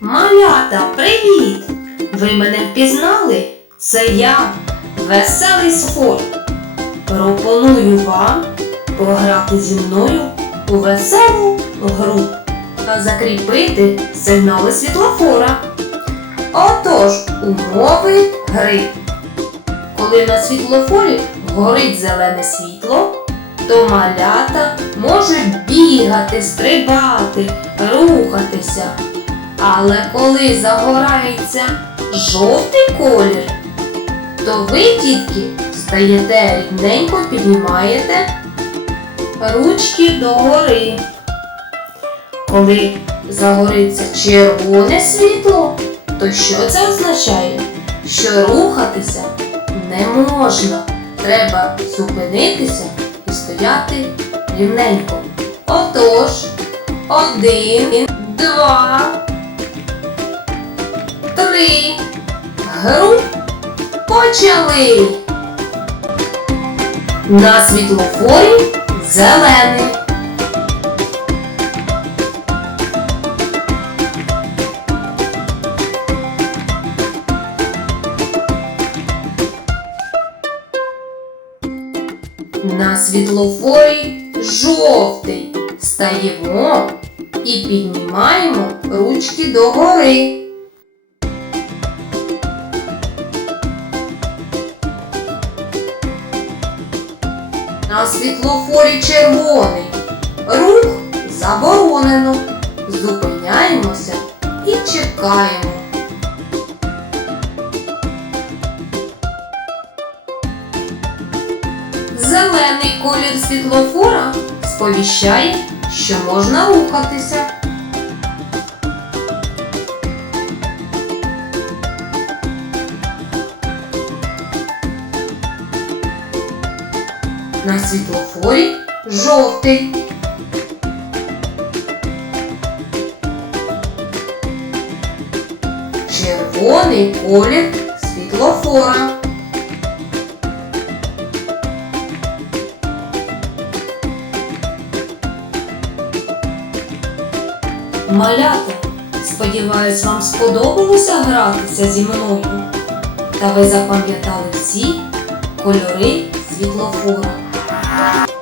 Малята, привіт! Ви мене впізнали? Це я, веселий сфор. Пропоную вам пограти зі мною у веселу гру та закріпити сигнали світлофора. Отож, умови гри. Коли на світлофорі горить зелене світло, то малята можуть бігати, стрибати, рухатися. Але коли загорається жовтий колір, то ви, дітки, стаєте рівненько, піднімаєте ручки догори. Коли загориться червоне світло, то що це означає? Що рухатися не можна. Треба зупинитися і стояти рівненько. Отож, один, два, три. Гру почали. На світлофорі зелений. На світлофорі жовтий. Стаємо і піднімаємо ручки догори. На світлофорі червоний. Рух заборонено. Зупиняємося і чекаємо. Зелений колір світлофора сповіщає, що можна рухатися. На світлофорі жовтий. Червоний колір світлофора. Малята, сподіваюсь, вам сподобалося гратися зі мною. Та ви запам'ятали всі кольори світлофора. you